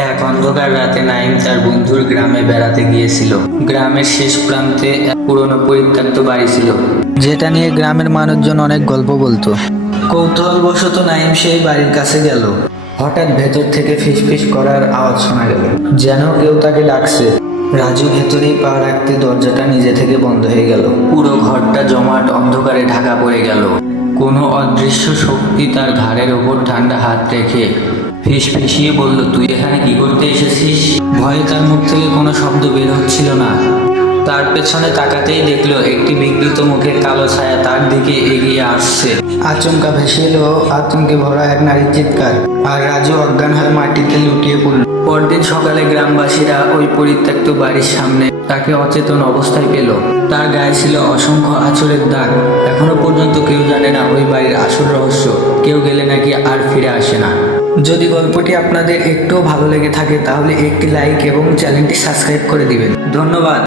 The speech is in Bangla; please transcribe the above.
এক অন্ধকার রাতে নাইম তার বন্ধুর গ্রামে বেড়াতে গিয়েছিল। গ্রামের শেষ প্রান্তে এক পুরনো পরিত্যক্ত বাড়ি ছিল, যেটা নিয়ে গ্রামের মানুষজন অনেক গল্প বলতো। কৌতূহলবশত নাইম সেই বাড়ির কাছে গেল। হঠাৎ ভেতর থেকে ফিসফিস করার আওয়াজ শোনা গেল, যেন কেউ তাকে ডাকছে। রাজু ভেতরেই পা রাখতে দরজাটা নিজে থেকে বন্ধ হয়ে গেল। পুরো ঘরটা জমাট অন্ধকারে ঢাকা পড়ে গেল। কোনো অদৃশ্য শক্তি তার ঘাড়ের ওপর ঠান্ডা হাত রেখে ফিসফিসিয়ে বলল, তুই এখানে কি করতে এসেছিস? ভয়ে তার মুখ থেকে কোনো শব্দ বের হচ্ছিল না। তার পেছনে তাকাতেই দেখলো একটি বিকৃত মুখের কালো ছায়া তার দিকে এগিয়ে আসছে। আচমকা ভেসে এলো আতঙ্কে ভরা এক নারীর চিৎকার, আর রাজু অজ্ঞান হয়ে মাটিতে লুটিয়ে পড়ল। পরদিন সকালে গ্রামবাসীরা ওই পরিত্যক্ত বাড়ির সামনে তাকে অচেতন অবস্থায় পেল। তার গায়ে ছিল অসংখ্য আঁচড়ের দাগ। এখনো পর্যন্ত কেউ জানে না ওই বাড়ির আসল রহস্য। কেউ গেলে নাকি আর ফিরে আসে না। যদি গল্পটি আপনাদের একটু ভালো লেগে থাকে তাহলে একটি লাইক এবং চ্যানেলটি সাবস্ক্রাইব করে দিবেন। ধন্যবাদ।